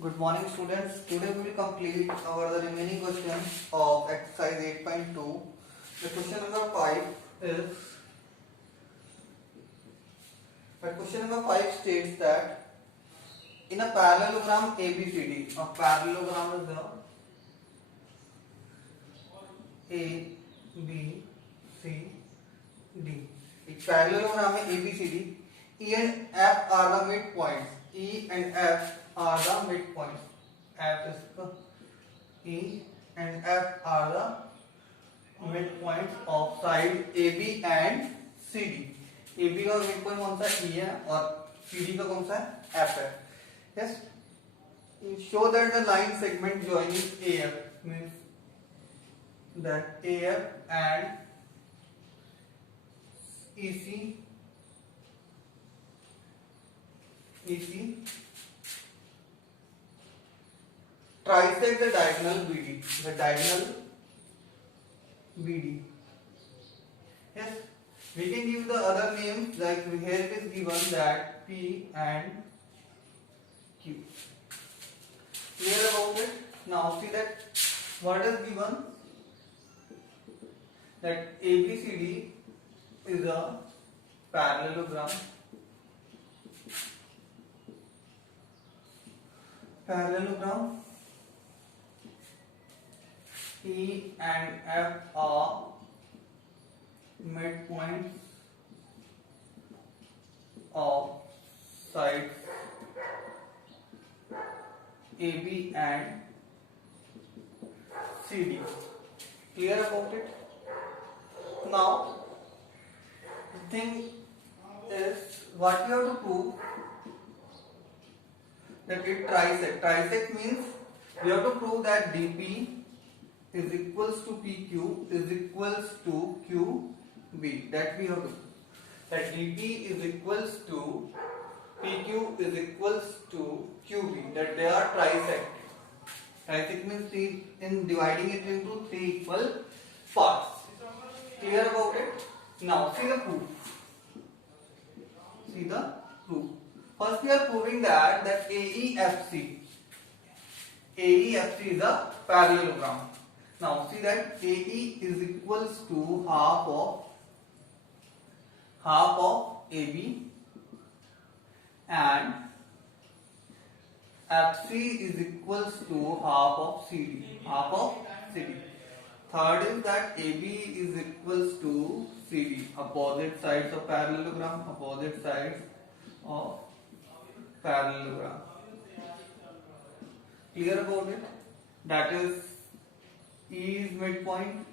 Good morning, students. Today we will complete the remaining questions of exercise 8.2. The question number 5 is states that in a parallelogram ABCD, a parallelogram is the A B C D. एक parallelogram है ABCD. E and F are the midpoints. E and F are the midpoints. F is the E and F are the midpoints of side AB and CD. AB का midpoint कौन सा E है और CD का कौन सा है F है. Yes. Show that the line segment joining AF means that AF and EC trisect the diagonal BD. The diagonal BD. Yes, we can give the other names like here it is given that P and Q. Clear about it? Now see that what is given that ABCD is a parallelogram. E and F are midpoints of sides AB and CD. Clear about it? Now, the thing is what you have to prove that it trisect. Trisect means you have to prove that DP is equals to PQ is equals to QB. That we have to prove. That DP is equals to PQ is equals to QB. That they are trisect. Trisect means in dividing it into three equal parts. Clear about it? Now see the proof. See the proof. First we are proving that AEFC is a parallelogram. Now see that AE is equals to half of AB and FC is equals to half of CD. Third is that AB is equals to CD. Opposite sides of parallelogram. Clear about it? That is E is midpoint.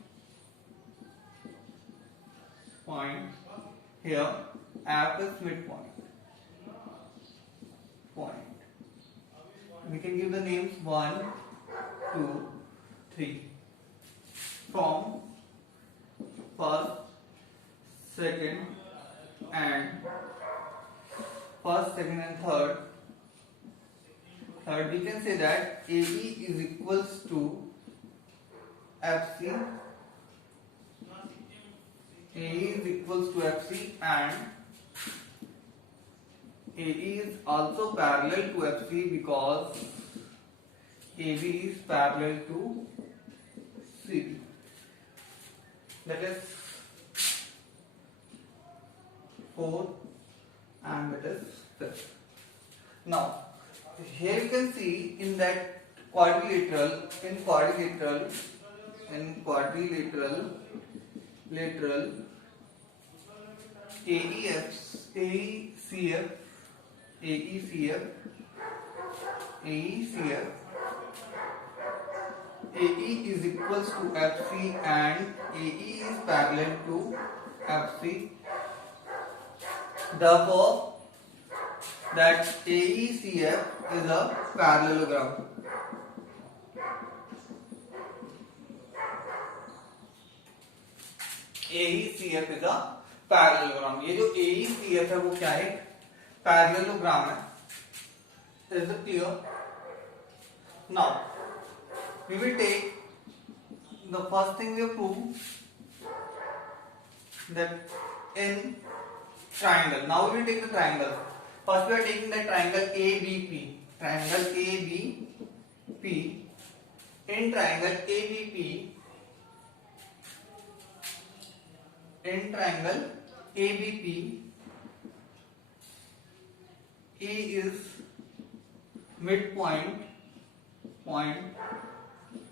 Here F is midpoint. We can give the names 1, 2, 3. From first, second, and third. We can say that AE is equals to FC. AE is equals to FC and AE is also parallel to FC because AB is parallel to CD. That is 4th and that is 5th. Now here you can see in that quadrilateral AECF AE is equals to FC and AE is parallel to FC. Therefore, that AECF is a parallelogram. AECF is a parallelogram. ये जो AECF है वो क्या है? Parallelogram है. Is it clear? Now, we will take the first thing we have proved that in triangle. Now we will take the triangle. First we are taking the triangle ABP. triangle ABP, in triangle ABP, in triangle ABP, A is midpoint point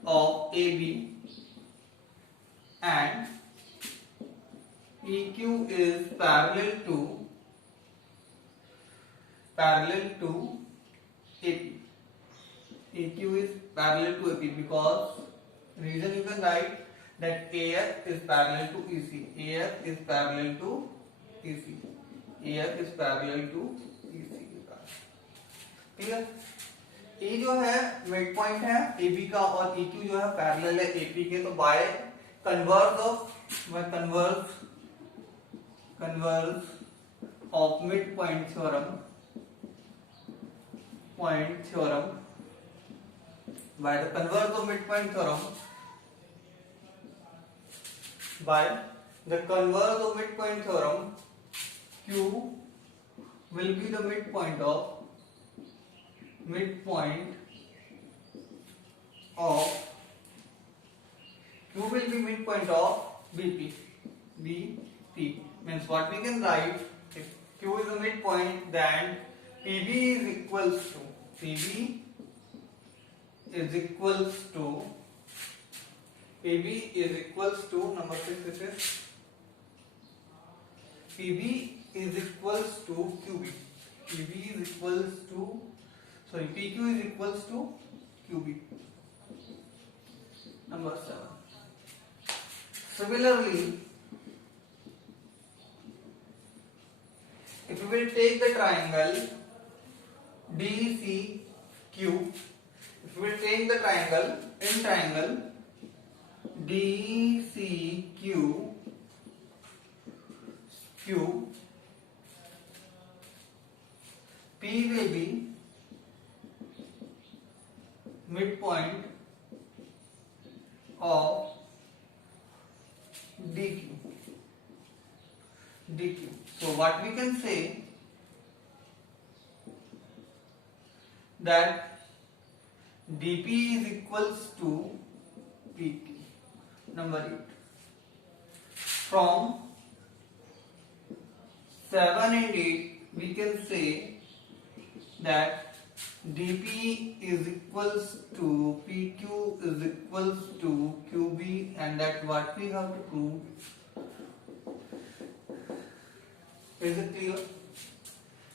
of AB and PQ is parallel to AP. PQ is parallel to AP because reason you can write that AF is parallel to EC. AF is parallel to EC. AF is parallel to EC. Clear? A जो है mid point है AB का और EQ जो है parallel है AP के, तो by converse of mid point theorem by the converse of midpoint theorem, Q will be the midpoint of BP. Means what we can write, if Q is the midpoint, then PB is equals to number 6, this is PB is equals to QB. PQ is equals to QB. Number 7. Similarly, if we will take the triangle DCQ, in triangle DCQ, P will be midpoint of DQ. So what we can say that DP is equals to PQ. Number 8. From 7 and 8 we can say that DP is equals to PQ is equals to QB, and that what we have to prove. Is it clear?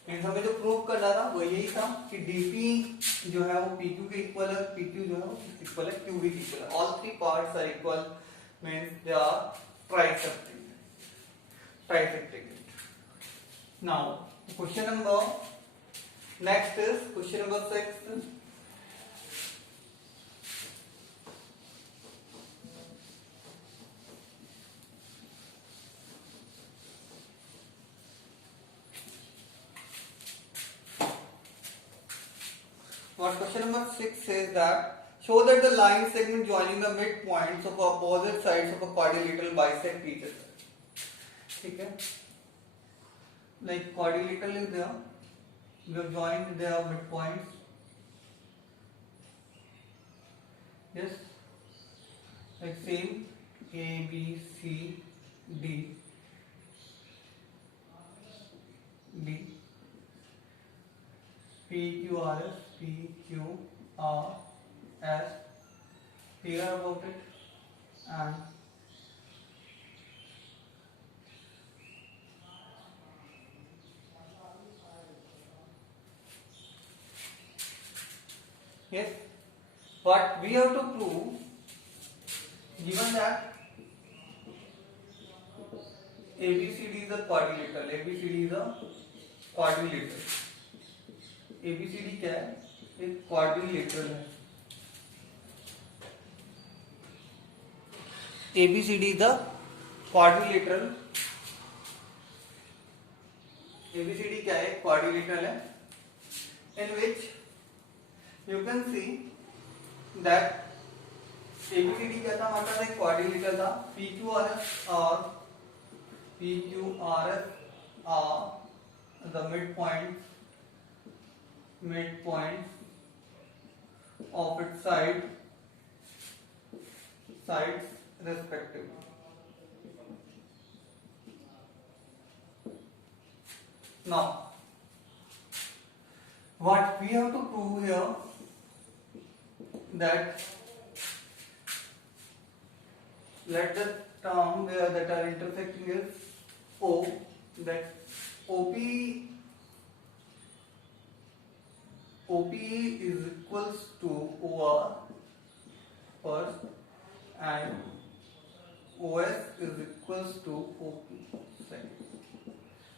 Means हमें जो prove करना था वो यही था कि DP जो है वो PQ के इक्वल है, PQ जो है वो इक्वल है QB के इक्वल है. All three parts are equal, means they are trisected. Now, next is question number 6. What question number 6 says that show that the line segment joining the midpoints of opposite sides of a quadrilateral bisect each other. ठीक है? Like quadrilateral is there, we have joined their midpoints. Yes, like same A, B, C, D. P, Q, R, S, P, Q, R, S. Figure about it and yes, what we have to prove, given that ABCD is a quadrilateral, ABCD क्या है? एक quadrilateral है. ABCD is the quadrilateral. ABCD क्या है? Quadrilateral है. In which you can see that ABCD क्या था? हमारे पास एक quadrilateral था. PQRS are the midpoints of its sides respectively. Now, what we have to prove here, that let the term where that are intersecting is O, that OP is equals to OR first and OS is equals to OP second.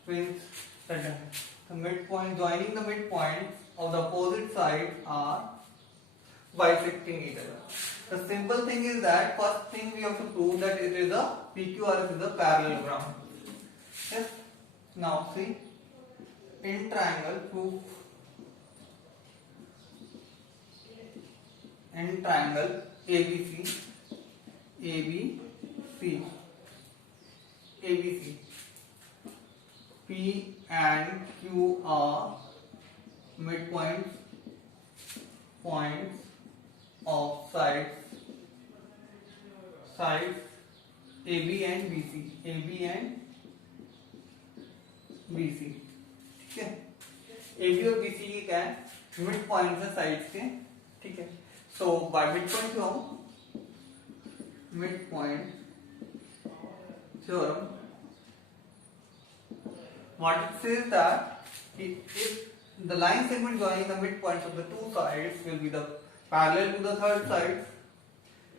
Means that the midpoint, joining the midpoints of the opposite sides are bisecting each other. The simple thing is that first thing we have to prove that it is a PQRS is a parallelogram. Yes. Now see, in triangle proof. In triangle ABC, P and Q are midpoints points of sides AB and BC. ठीक है, AB और BC के क्या है, mid points है sides के. ठीक है, so by mid point theorem, mid point theorem, what it says that if the line segment joining the midpoints of the two sides will be the parallel to the third side,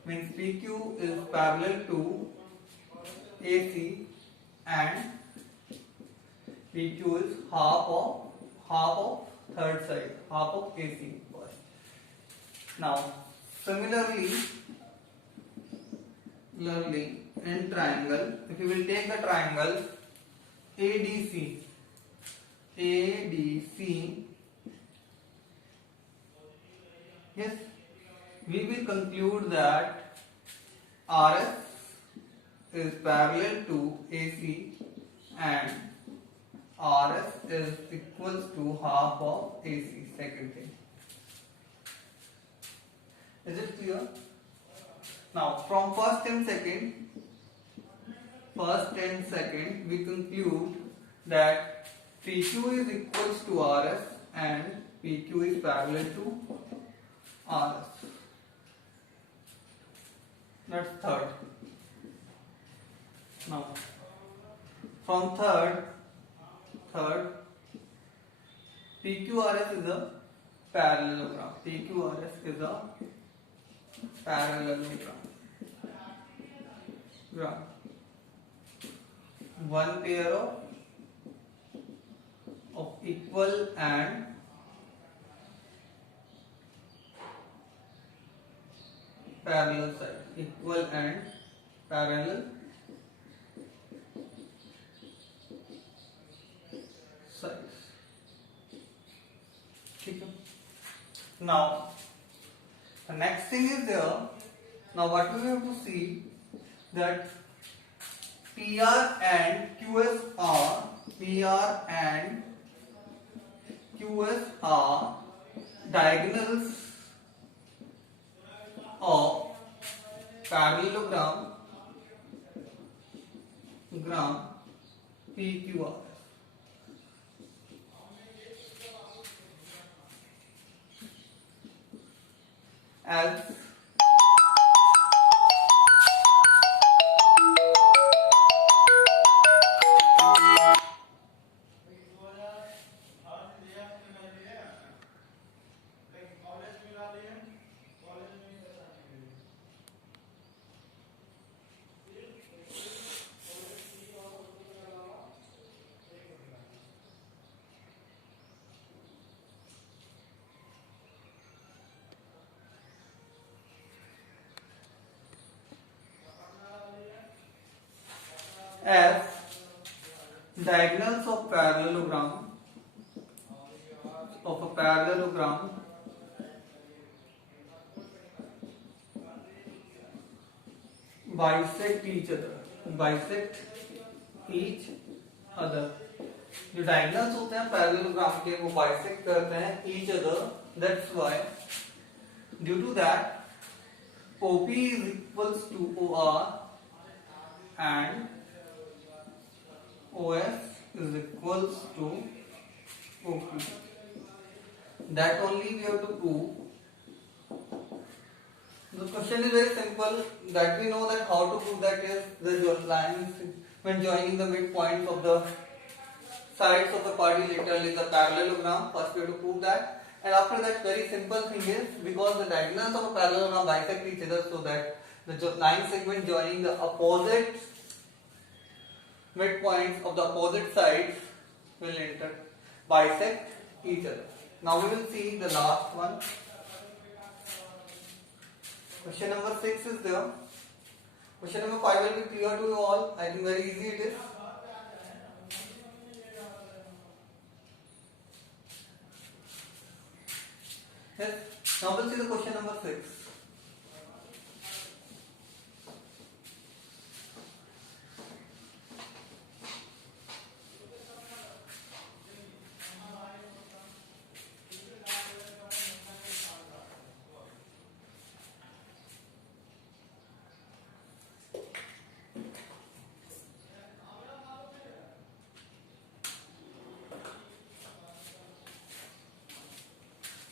means PQ is parallel to AC and PQ is half of third side, half of AC. Now similarly in triangle, if you will take the triangle ADC, yes, we will conclude that RS is parallel to AC and RS is equals to half of AC. Second thing. Is it clear? Now from first and second we conclude that PQ is equals to RS and PQ is parallel to RS. That's third. Now from third PQRS is a parallelogram. One pair of equal and parallel sides. Now the next thing is there. Now what we have to see, that PR and QS are diagonals of parallelogram PQR. As diagonals of a parallelogram bisect each other. जो diagonals होते हैं parallelogram के वो bisect करते हैं each other. That's why Due to that, OP is equals to OR and OS is equals to OQ. That only we have to prove. The question is very simple. That we know that how to prove that is the lines when joining the midpoints of the sides of the quadrilateral is a parallelogram. First we have to prove that, and after that very simple thing is because the diagonals of a parallelogram bisect each other, so that the line segment joining the opposite midpoints of the opposite sides will bisect each other. Now we will see the last one. Question number 6 is there. Question number 5 will be clear to you all. I think very easy it is. Yes. Now we'll see the question number 6.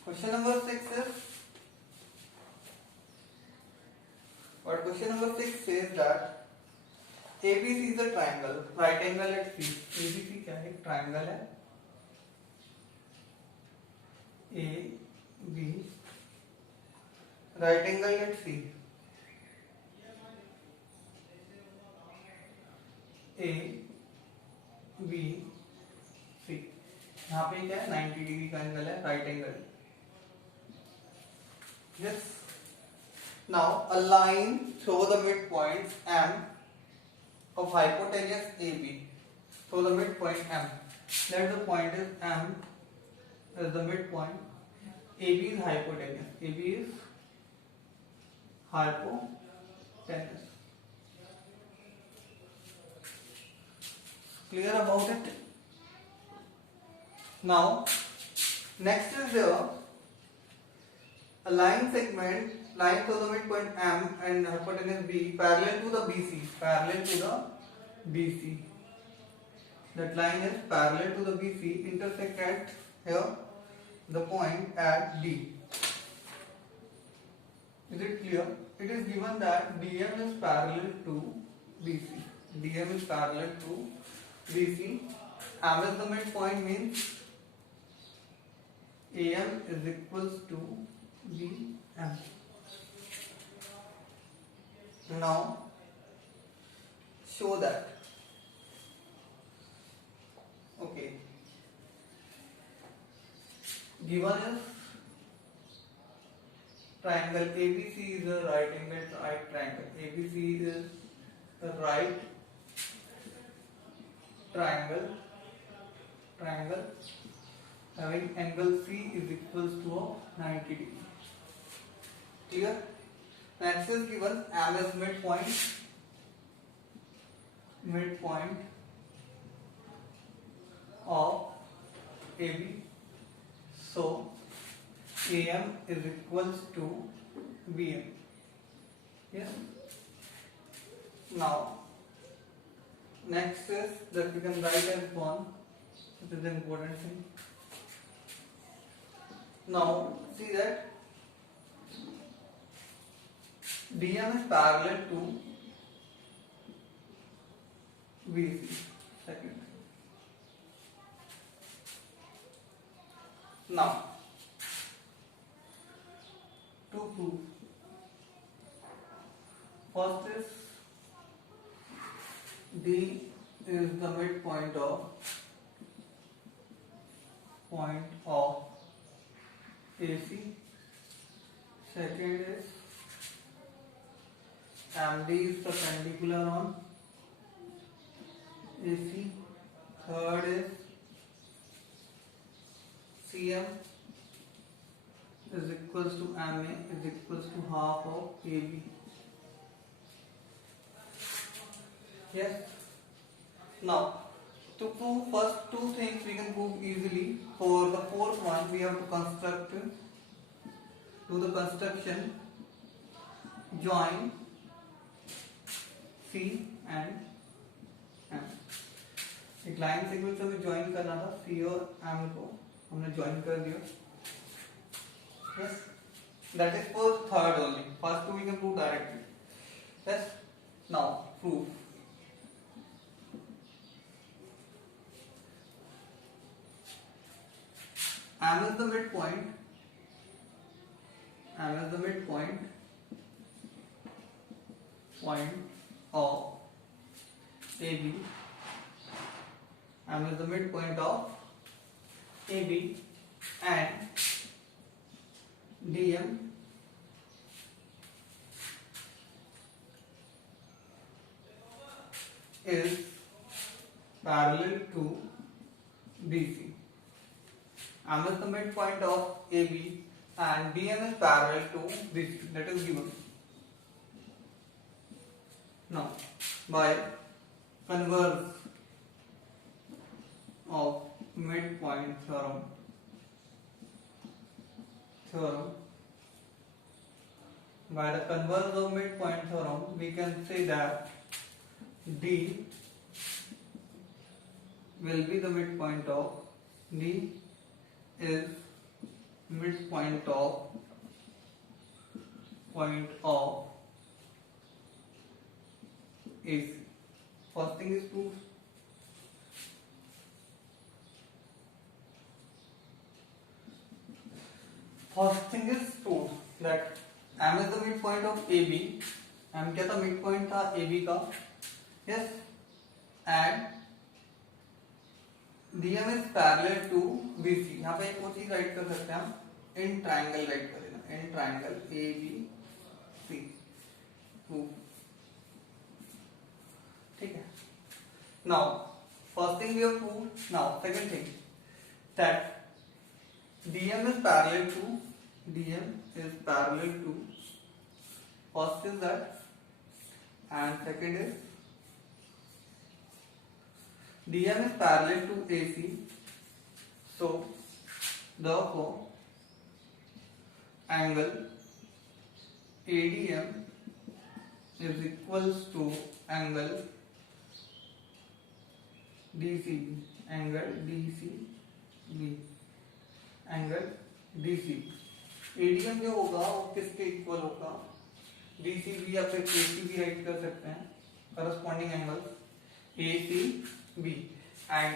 Question number 6 is what? Question number 6 says that ABC is a triangle, right angle at C. ABC क्या है? Triangle है. A B right angle at C. A B C. यहाँ पे क्या है? 90 degree का angle है, right angle. Yes. Now a line through the midpoints M of hypotenuse AB. Through the midpoint M. Let the point is M as the midpoint. AB is hypotenuse. AB is hypotenuse. Clear about it? Now next is there a line segment lying to the midpoint M and hypotenuse B parallel to the BC. Parallel to the BC. That line is parallel to the BC. Intersect at here the point at D. Is it clear? It is given that DM is parallel to BC. DM is parallel to BC. M is the midpoint means AM is equals to BM. Now show that. Okay. Given is triangle ABC is a right angled right triangle. ABC is a right triangle having angle C is equals to 90 degree. Clear? Next is given M as midpoint of AB. So AM is equals to BM. Yes. Now next is that we can write as 1. It is the important thing. Now see that DM is parallel to BC. Second. Now to prove, first is D is the midpoint of AC. Second is MD is perpendicular on AC. Third is CM is equals to MA is equals to half of AB. Yes. Now to prove first two things we can prove easily. For the fourth one we have to construct to the construction join C and M. एक line segment से हमें join करना था C और M को, हमने join कर दिया. Yes, that is for third only. First two we can prove directly. Yes, now proof. M is the midpoint. M is the midpoint point of AB. M is the midpoint of AB and DM is parallel to BC. M is the midpoint of AB and DM is parallel to BC. That is given. Now, by converse of midpoint theorem, by the converse of midpoint theorem, we can say that D will be the midpoint of D is midpoint of point of AC. First thing is proof. First thing is proof that M is the midpoint of AB. M क्या था? midpoint था AB का. Yes, and DM is parallel to BC. यहाँ पे एक और चीज right कर सकते हैं हम, इन ट्राइंगल राइट कर देना, इन ट्राइंगल ABC. Proof. ठीक है. Now, first thing we have proved. Now, second thing that DM is parallel to first is that, and second is DM is parallel to AC. So therefore angle ADM is equals to angle DCB. Angle DCB. ADM जो होगा वो किसके equal होगा? DCB या फिर ACB right कर सकते हैं, corresponding angle ACB, and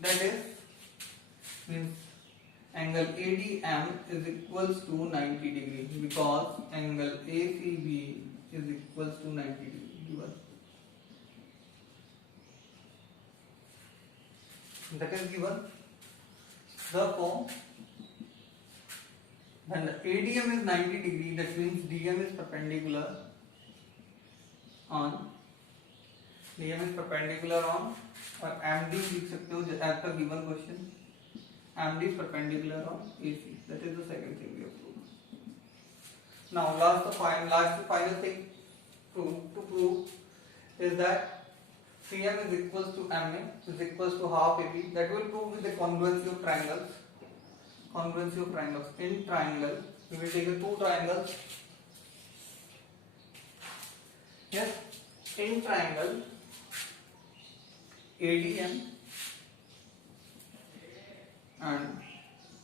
that is means angle ADM is equals to 90 degree because angle ACB is equals to 90 degree given. That is given. Therefore, when the ADM is 90 degree, that means DM is perpendicular on और MD लिख सकते हो as per given question. MD is perpendicular on AC. That is the second thing we have proved. Now, last final thing to prove is that CM is equals to MA is equals to half AB. That will prove with the congruency of triangles. In triangle, we will take the two triangles. Yes, in triangle ADM and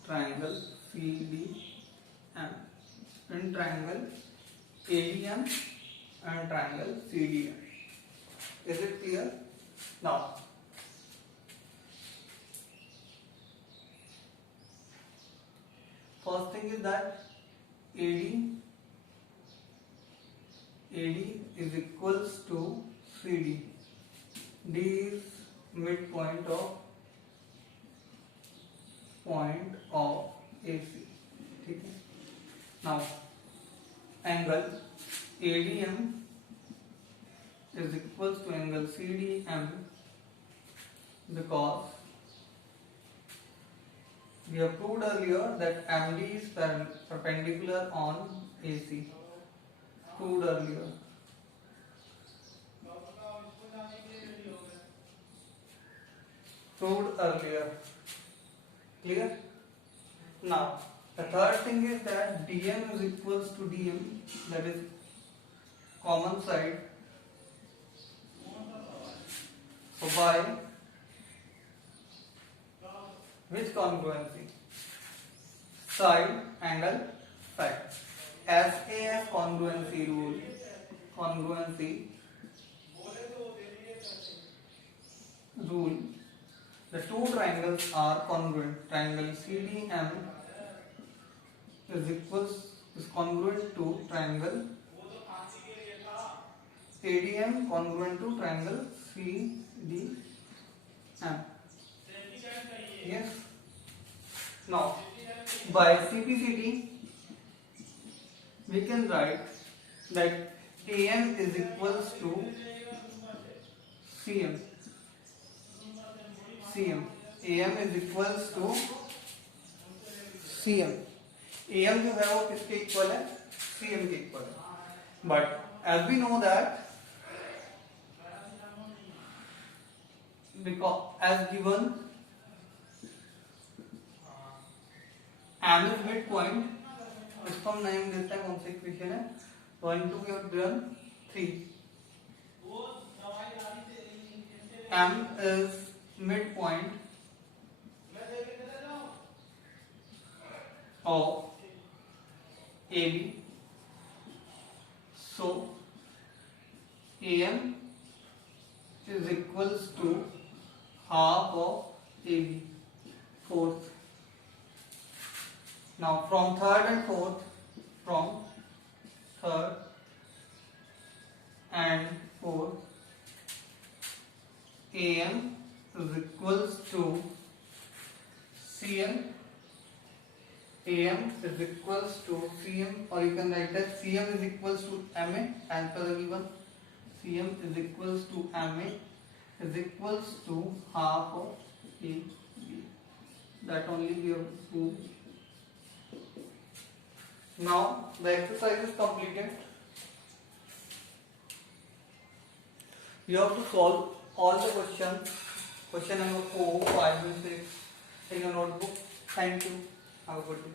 triangle CDM. In triangle ADM and triangle CDM. Is it clear? Now, first thing is that AD is equals to CD. D is midpoint of AC. ठीक है. Now, angle ADM is equals to angle CDM because we have proved earlier that MD is perpendicular on AC. Proved earlier. Clear? Now, The third thing is that dm is equals to dm, that is common side. So by which congruency? Side angle fact. SAS congruency rule. The two triangles are congruent. Triangle CDM is congruent to triangle ADM, congruent to triangle CDM. Yes. Now, by CPCD, we can write that AM is equals to CM. AM is equals to CM. AM जो है वो किसके equal है? CM के equal है. But as we know that because as given M is midpoint, इसको हम नाम देते हैं, कौन सा इक्वेशन है? 1 2 और 3. M is midpoint of AB. So AM is equals to half of AB. Fourth. Now from third and fourth, AM is equals to CM. AM is equals to CM, or you can write that CM is equals to MA as per the given. CM is equals to MA is equals to half of AB. That only we have to. Now the exercise is completed. You have to solve all the questions. Question number 4, 5 and 6 in your notebook. Thank you. Have a good day.